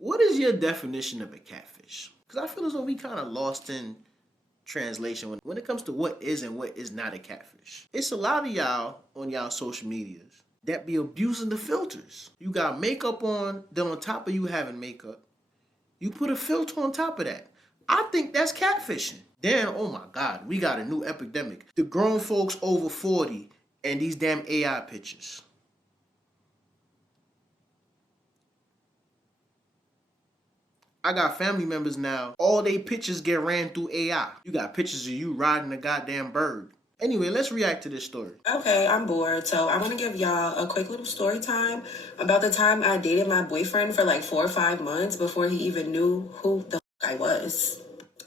What is your definition of a catfish? Because I feel as though we kind of lost in translation when it comes to what is and what is not a catfish. It's a lot of y'all on y'all social medias that be abusing the filters. You got makeup on, then on top of you having makeup, you put a filter on top of that. I think that's catfishing. Then, oh my God, we got a new epidemic. The grown folks over 40 and these damn AI pictures. I got family members now, all they pictures get ran through AI. You got pictures of you riding a goddamn bird. Anyway, let's react to this story. Okay, I'm bored, so I want to give y'all a quick little story time about the time I dated my boyfriend for like 4 or 5 months before he even knew who the I was.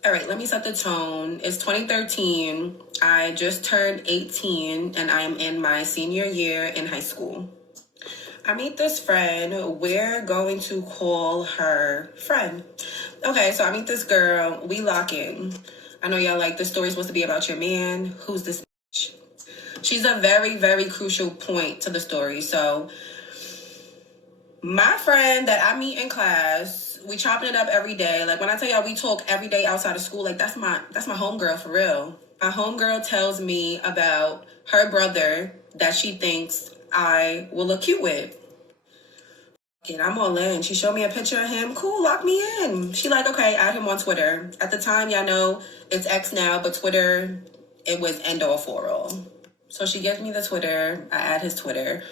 All right, let me set the tone. It's 2013. I just turned 18 and I'm in my senior year in high school. I meet this friend. We're going to call her friend. Okay, so I meet this girl. We lock in. I know y'all like the story's supposed to be about your man. Who's this bitch? She's a very, very crucial point to the story. So my friend that I meet in class, we chopping it up every day. Like when I tell y'all we talk every day outside of school, like that's my homegirl for real. My homegirl tells me about her brother that she thinks I will look cute with. And I'm all in. She showed me a picture of him. Cool, lock me in. She like, okay, add him on Twitter. At the time, y'all know it's X now, but Twitter, it was end all for all. So she gives me the Twitter. I add his Twitter.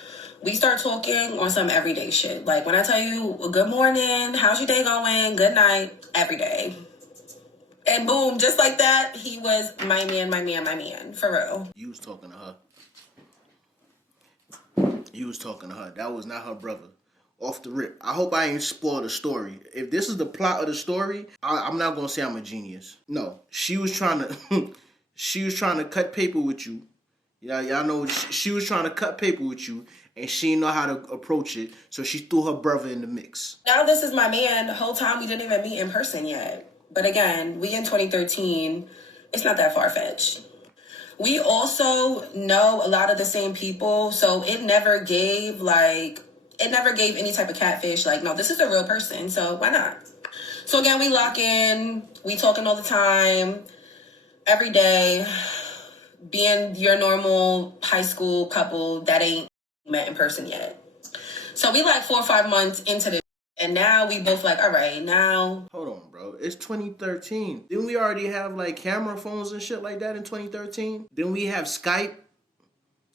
We start talking on some everyday shit. Like when I tell you, good morning, how's your day going? Good night, every day. And boom, just like that, he was my man, for real. You was talking to her. You was talking to her. That was not her brother. Off the rip. I hope I ain't spoiled the story. If this is the plot of the story, I'm not gonna say I'm a genius. No, she was trying to, she was trying to cut paper with you. Y'all know she was trying to cut paper with you, and she didn't know how to approach it, so she threw her brother in the mix. Now this is my man. The whole time we didn't even meet in person yet. But again, we in 2013. It's not that far-fetched. We also know a lot of the same people, so it never gave any type of catfish. Like, no, this is a real person, so why not? So again, we lock in, we talking all the time, every day, being your normal high school couple that ain't met in person yet. So we like 4 or 5 months into this, and now we both like, all right, now. Hold on, bro. It's 2013. Didn't we already have like camera phones and shit like that in 2013? Didn't we have Skype?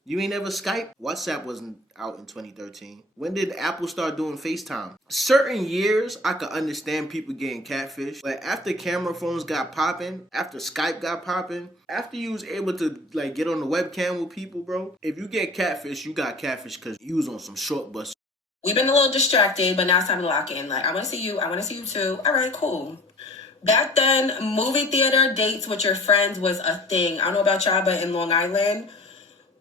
You ain't ever Skype? WhatsApp wasn't out in 2013. When did Apple start doing FaceTime? Certain years, I could understand people getting catfish. But after camera phones got popping, after Skype got popping, after you was able to like get on the webcam with people, bro, if you get catfish, you got catfish because you was on some short bus. We've been a little distracted, but now it's time to lock in. Like, I want to see you. I want to see you too. All right, cool. Back then, movie theater dates with your friends was a thing. I don't know about y'all, but in Long Island,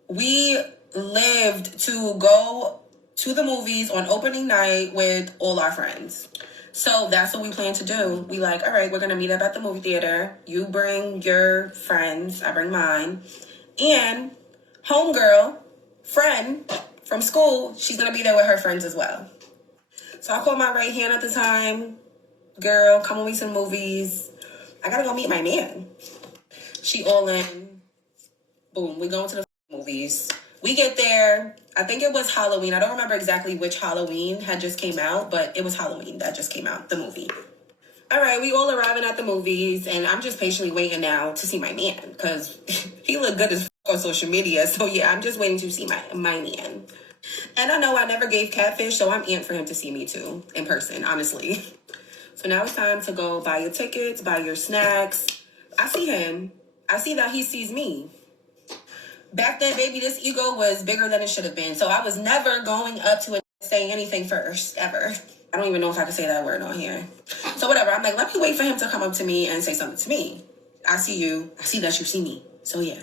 we lived to go to the movies on opening night with all our friends. So that's what we plan to do. We like, all right, we're going to meet up at the movie theater. You bring your friends. I bring mine. And homegirl, friend from school, she's going to be there with her friends as well. So I called my right hand at the time. Girl, come with me to the movies. I got to go meet my man. She all in. Boom, we going to the movies. We get there. I think it was Halloween. I don't remember exactly which Halloween had just came out, but it was Halloween that just came out, the movie. All right, we all arriving at the movies, and I'm just patiently waiting now to see my man, because he looked good as f*** on social media. So yeah, I'm just waiting to see my man. And I know I never gave catfish, so I'm amped for him to see me too, in person, honestly. So now it's time to go buy your tickets, buy your snacks. I see him. I see that he sees me. Back then, baby, this ego was bigger than it should have been. So I was never going up to it and saying anything first, ever. I don't even know if I can say that word on here. So whatever. I'm like, let me wait for him to come up to me and say something to me. I see you. I see that you see me. So yeah.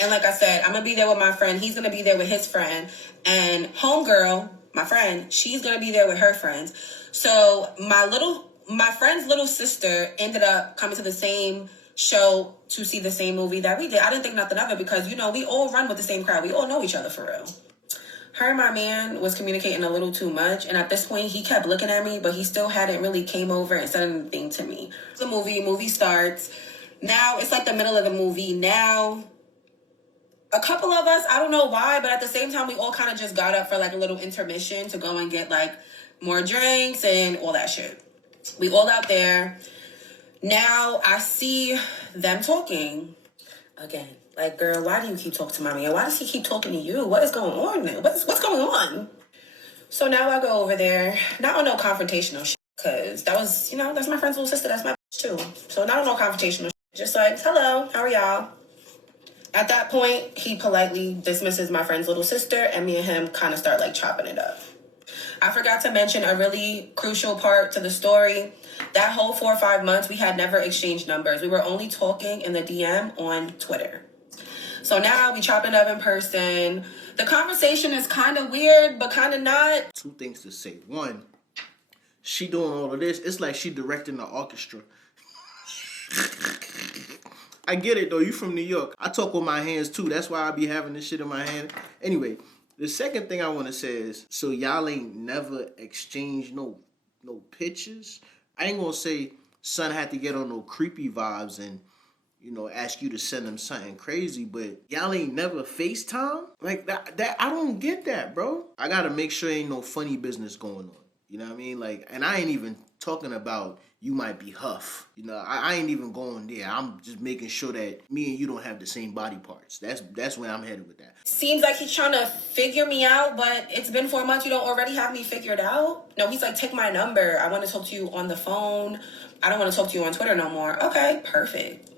And like I said, I'm going to be there with my friend. He's going to be there with his friend. And homegirl, my friend, she's going to be there with her friends. So my friend's little sister ended up coming to the same show to see the same movie that we did. I didn't think nothing of it because, you know, we all run with the same crowd. We all know each other for real. her and my man was communicating a little too much, and at this point he kept looking at me, but he still hadn't really came over and said anything to me. The movie starts. Now it's like the middle of the movie. Now a couple of us, I don't know why, but at the same time we all kind of just got up for like a little intermission to go and get like more drinks and all that shit. We all out there. Now I see them talking again. Like, girl, why do you keep talking to my man? Why does he keep talking to you? What is going on? What's going on? So now I go over there, not on no confrontational shit, because that was, that's my friend's little sister. That's my bitch too. So not on no confrontational shit. Just like, hello, how are y'all? At that point, he politely dismisses my friend's little sister, and me and him kind of start like chopping it up. I forgot to mention a really crucial part to the story. That whole 4 or 5 months, we had never exchanged numbers. We were only talking in the DM on Twitter. So now we chopping up in person. The conversation is kind of weird, but kind of not. 2 things to say. 1, she doing all of this. It's like she directing the orchestra. I get it, though. You from New York. I talk with my hands, too. That's why I be having this shit in my hand. Anyway, the second thing I want to say is, so y'all ain't never exchanged no pictures? I ain't going to say son had to get on no creepy vibes and, ask you to send him something crazy, but y'all ain't never FaceTime? Like, that I don't get that, bro. I got to make sure ain't no funny business going on. You know what I mean? Like, and I ain't even talking about you might be Huff. I ain't even going there. I'm just making sure that me and you don't have the same body parts. That's where I'm headed with that. Seems like he's trying to figure me out, but it's been 4 months. You don't already have me figured out? No, he's like, take my number. I want to talk to you on the phone. I don't want to talk to you on Twitter no more. Okay, perfect.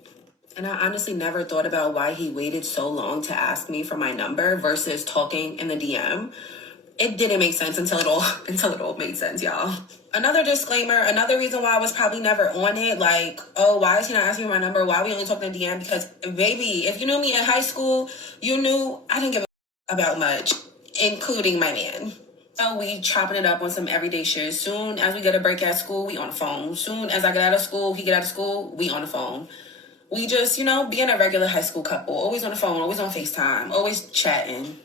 And I honestly never thought about why he waited so long to ask me for my number versus talking in the DM. It didn't make sense until it all made sense, y'all. Another disclaimer, another reason why I was probably never on it, like, oh, why is he not asking me my number? Why are we only talking in DM? Because, baby, if you knew me in high school, you knew I didn't give a about much, including my man. So we chopping it up on some everyday shit. Soon as we get a break at school, we on the phone. Soon as I get out of school, he get out of school, we on the phone. We just, being a regular high school couple, always on the phone, always on FaceTime, always chatting.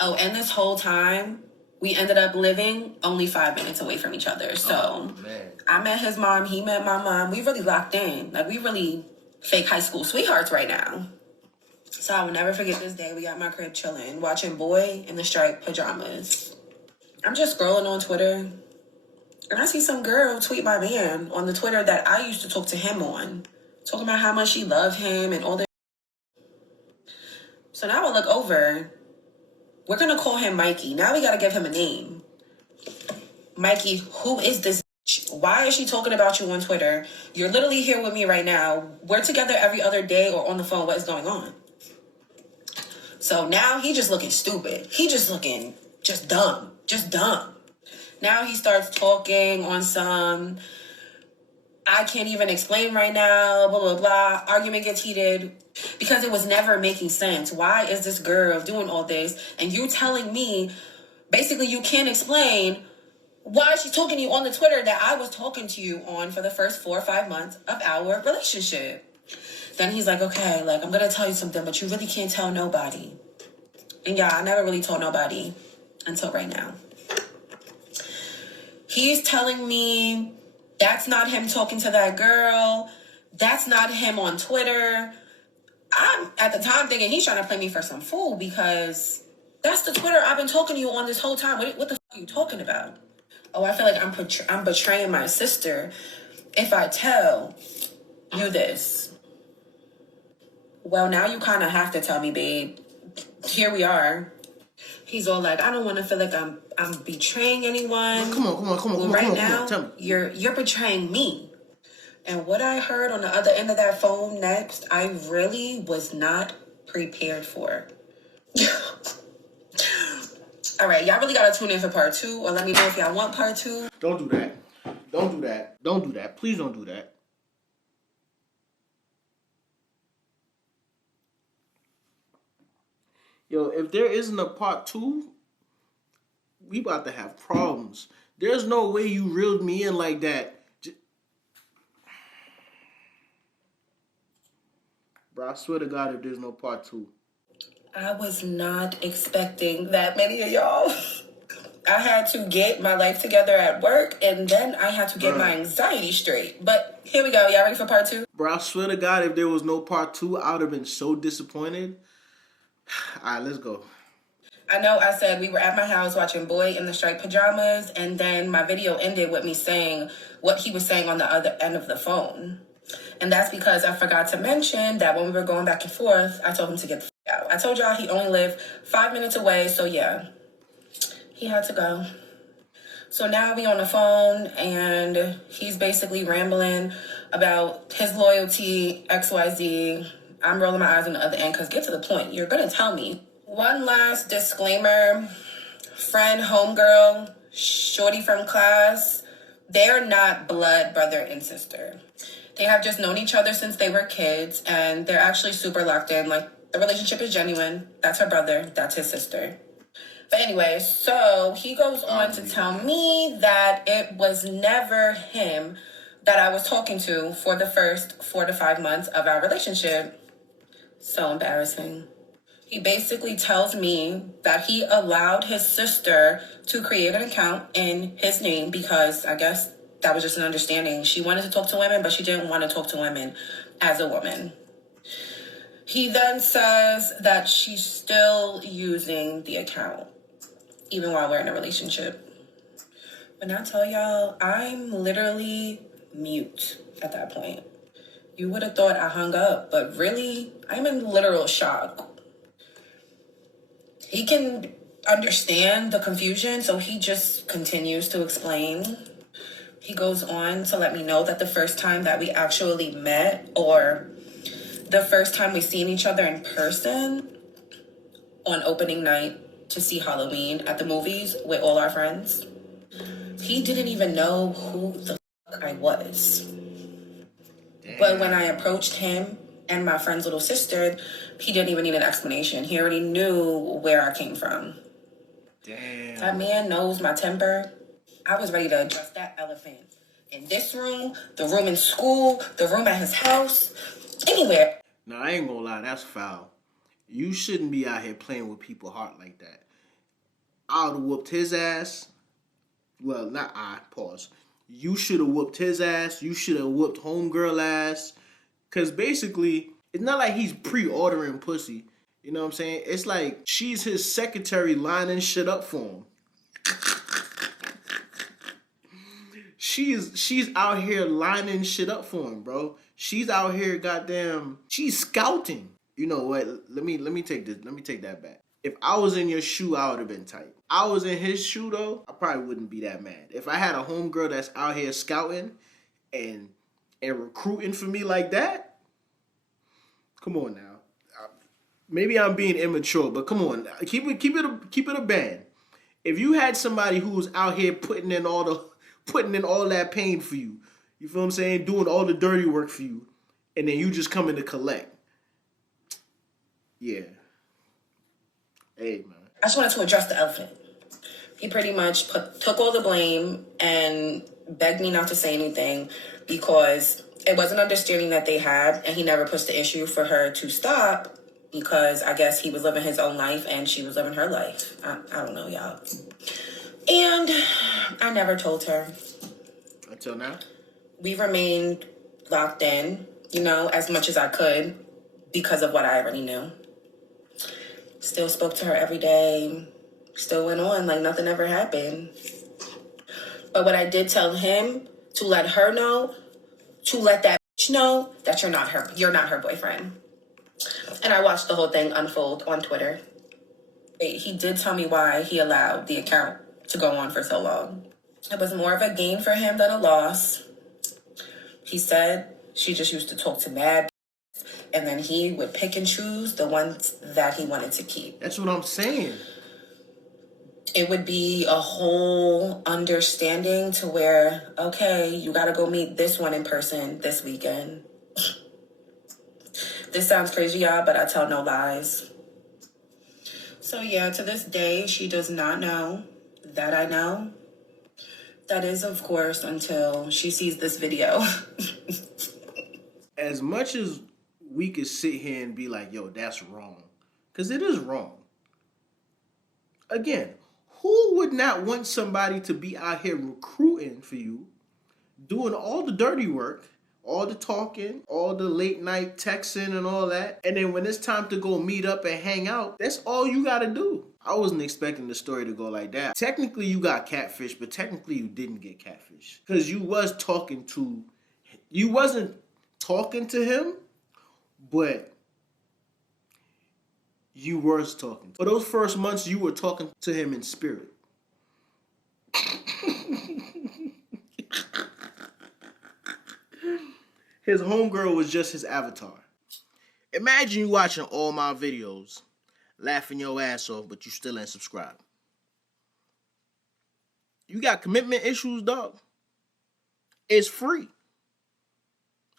Oh, and this whole time, we ended up living only 5 minutes away from each other. So I met his mom, he met my mom. We really locked in. Like, we really fake high school sweethearts right now. So I will never forget this day. We got my crib chilling, watching Boy in the Striped Pajamas. I'm just scrolling on Twitter, and I see some girl tweet my man on the Twitter that I used to talk to him on, talking about how much she loved him and all this. So now I look over. We're going to call him Mikey. Now we got to give him a name. Mikey, who is this bitch? Why is she talking about you on Twitter? You're literally here with me right now. We're together every other day or on the phone. What is going on? So now he just looking stupid. He just looking just dumb. Just dumb. Now he starts talking on some, I can't even explain right now, blah, blah, blah. Argument gets heated because it was never making sense. Why is this girl doing all this? And you telling me, basically you can't explain why she's talking to you on the Twitter that I was talking to you on for the first 4 or 5 months of our relationship. Then he's like, okay, like, I'm going to tell you something, but you really can't tell nobody. And yeah, I never really told nobody until right now. He's telling me that's not him talking to that girl. That's not him on Twitter. I'm at the time thinking he's trying to play me for some fool because that's the Twitter I've been talking to you on this whole time. What the fuck are you talking about? Oh, I feel like I'm betraying my sister if I tell you this. Well, now you kind of have to tell me, babe. Here we are. He's all like, I don't want to feel like I'm betraying anyone. Come on. Right now, tell me. You're betraying me. And what I heard on the other end of that phone next, I really was not prepared for. All right, y'all really got to tune in for part 2, or let me know if y'all want part 2. Don't do that. Please don't do that. Yo, if there isn't a part 2, we about to have problems. There's no way you reeled me in like that. Bro, I swear to God, if there's no part 2. I was not expecting that many of y'all. I had to get my life together at work, and then I had to get my anxiety straight. But here we go. Y'all ready for part 2? Bro, I swear to God, if there was no part 2, I would have been so disappointed. All right, let's go. I know I said we were at my house watching Boy in the Striped Pajamas, and then my video ended with me saying what he was saying on the other end of the phone. And that's because I forgot to mention that when we were going back and forth, I told him to get the out. I told y'all he only lived 5 minutes away, so yeah, he had to go. So now we on the phone, and he's basically rambling about his loyalty, XYZ. I'm rolling my eyes on the other end, because get to the point. You're going to tell me. One last disclaimer. Friend, homegirl, shorty from class, they're not blood brother and sister. They have just known each other since they were kids, and they're actually super locked in. Like, the relationship is genuine. That's her brother. That's his sister. But anyway, so he goes on to tell me that it was never him that I was talking to for the first 4 to 5 months of our relationship. So embarrassing. He basically tells me that he allowed his sister to create an account in his name because I guess that was just an understanding. She wanted to talk to women, but she didn't want to talk to women as a woman. He then says that she's still using the account, even while we're in a relationship. When I tell y'all, I'm literally mute at that point. You would have thought I hung up, but really, I'm in literal shock. He can understand the confusion, so he just continues to explain. He goes on to let me know that the first time that we actually met, or the first time we seen each other in person on opening night to see Halloween at the movies with all our friends, he didn't even know who the fuck I was. Damn. But when I approached him and my friend's little sister, he didn't even need an explanation. He already knew where I came from. Damn. That man knows my temper. I was ready to address that elephant in this room, the room in school, the room at his house, anywhere. No, I ain't gonna lie, that's foul. You shouldn't be out here playing with people's heart like that. I would have whooped his ass. Well, not I, pause. You should have whooped his ass. You should have whooped homegirl ass. Because basically, it's not like he's pre-ordering pussy. You know what I'm saying? It's like she's his secretary lining shit up for him. She's out here lining shit up for him, bro. She's out here, goddamn. She's scouting. You know what? Let me take this. Let me take that back. If I was in your shoe, I would have been tight. I was in his shoe though, I probably wouldn't be that mad. If I had a homegirl that's out here scouting and recruiting for me like that, come on now. Maybe I'm being immature, but come on, keep it a band. If you had somebody who was out here putting in all that pain for you, you feel what I'm saying, doing all the dirty work for you, and then you just coming to collect, yeah. Hey man, I just wanted to address the elephant. He pretty much took all the blame and begged me not to say anything because it was an understanding that they had, and he never pushed the issue for her to stop because I guess he was living his own life and she was living her life. I don't know, y'all. And I never told her. Until now? We remained locked in, as much as I could because of what I already knew. Still spoke to her every day. Still went on like nothing ever happened. But what I did tell him, to let her know, to let that bitch know that you're not her boyfriend. And I watched the whole thing unfold on Twitter. He did tell me why he allowed the account to go on for so long. It was more of a gain for him than a loss. He said she just used to talk to mad, and then he would pick and choose the ones that he wanted to keep. That's what I'm saying. It would be a whole understanding to where, okay, you got to go meet this one in person this weekend. This sounds crazy, y'all, but I tell no lies. So yeah, to this day, she does not know that I know. That is, of course, until she sees this video. As much as we could sit here and be like, yo, that's wrong, Because it is wrong. Again, who would not want somebody to be out here recruiting for you, doing all the dirty work, all the talking, all the late night texting and all that, and then when it's time to go meet up and hang out, that's all you gotta do. I wasn't expecting the story to go like that. Technically, you got catfish, but technically you didn't get catfish. Because you wasn't talking to him, but you were talking. For those first months, you were talking to him in spirit. His homegirl was just his avatar. Imagine you watching all my videos, laughing your ass off, but you still ain't subscribed. You got commitment issues, dog? It's free.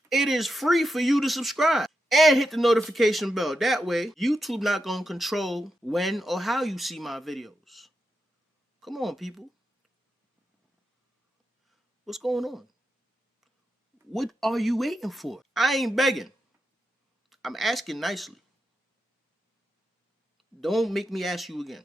It is free for you to subscribe and hit the notification bell. That way, YouTube not going to control when or how you see my videos. Come on, people. What's going on? What are you waiting for? I ain't begging. I'm asking nicely. Don't make me ask you again.